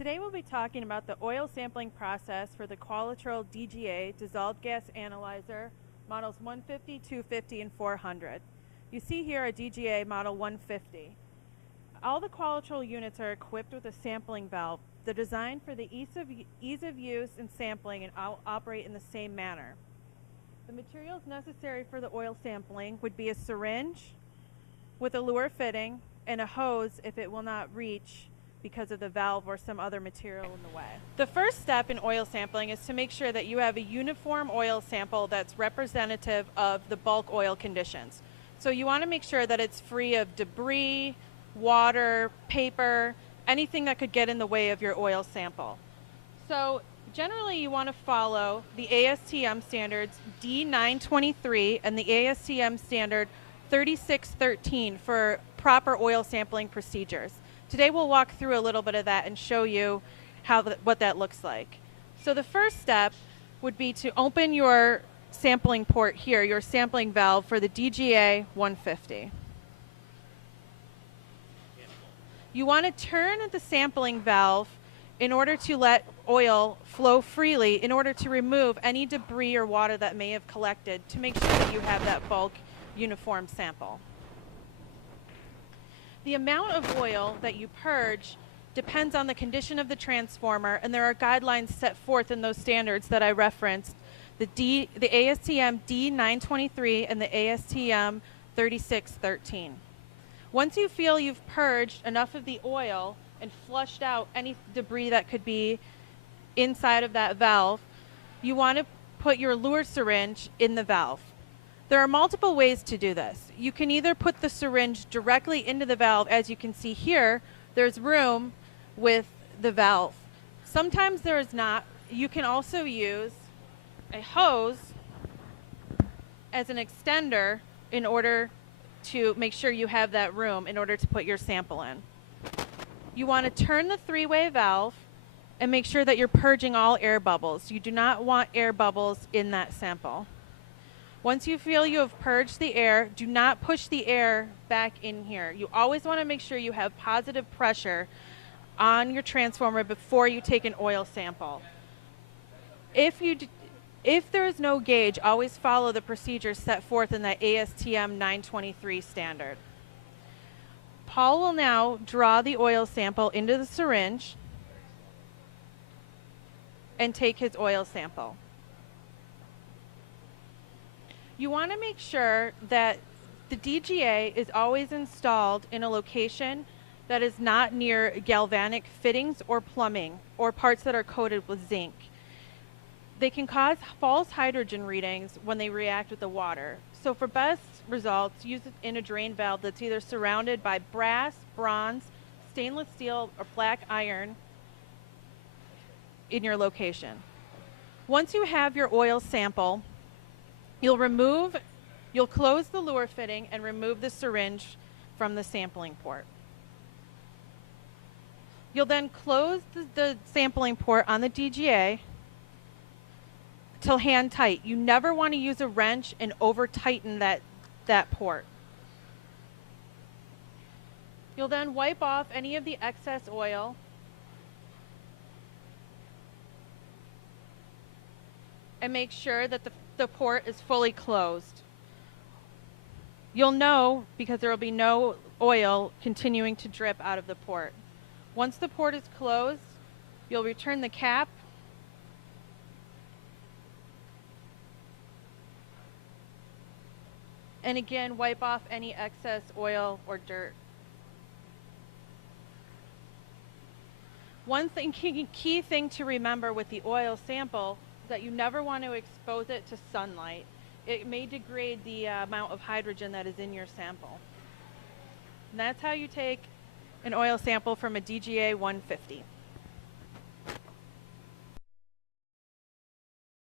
Today we'll be talking about the oil sampling process for the Qualitrol DGA dissolved gas analyzer models 150, 250, and 400. You see here a DGA model 150. All the Qualitrol units are equipped with a sampling valve. They're designed for the ease of use and sampling and operate in the same manner. The materials necessary for the oil sampling would be a syringe with a lure fitting and a hose if it will not reach because of the valve or some other material in the way. The first step in oil sampling is to make sure that you have a uniform oil sample that's representative of the bulk oil conditions. So you want to make sure that it's free of debris, water, paper, anything that could get in the way of your oil sample. So generally you want to follow the ASTM standards D923 and the ASTM standard 3613 for proper oil sampling procedures. Today we'll walk through a little bit of that and show you what that looks like. So the first step would be to open your sampling port here, your sampling valve for the DGA 150. You want to turn the sampling valve in order to let oil flow freely in order to remove any debris or water that may have collected to make sure that you have that bulk uniform sample. The amount of oil that you purge depends on the condition of the transformer, and there are guidelines set forth in those standards that I referenced, the ASTM D923 and the ASTM 3613. Once you feel you've purged enough of the oil and flushed out any debris that could be inside of that valve, you want to put your lure syringe in the valve. There are multiple ways to do this. You can either put the syringe directly into the valve. As you can see here, there's room with the valve. Sometimes there is not. You can also use a hose as an extender in order to make sure you have that room in order to put your sample in. You want to turn the three-way valve and make sure that you're purging all air bubbles. You do not want air bubbles in that sample. Once you feel you have purged the air, do not push the air back in here. You always want to make sure you have positive pressure on your transformer before you take an oil sample. If there is no gauge, always follow the procedures set forth in the ASTM 923 standard. Paul will now draw the oil sample into the syringe and take his oil sample. You want to make sure that the DGA is always installed in a location that is not near galvanic fittings or plumbing or parts that are coated with zinc. They can cause false hydrogen readings when they react with the water. So for best results, use it in a drain valve that's either surrounded by brass, bronze, stainless steel, or black iron in your location. Once you have your oil sample, you'll close the lure fitting and remove the syringe from the sampling port. You'll then close the sampling port on the DGA till hand tight. You never want to use a wrench and over tighten that port. You'll then wipe off any of the excess oil and make sure that the port is fully closed. You'll know because there will be no oil continuing to drip out of the port. Once the port is closed, you'll return the cap and again wipe off any excess oil or dirt. One key thing to remember with the oil sample that you never want to expose it to sunlight. It may degrade the amount of hydrogen that is in your sample. And that's how you take an oil sample from a DGA 150.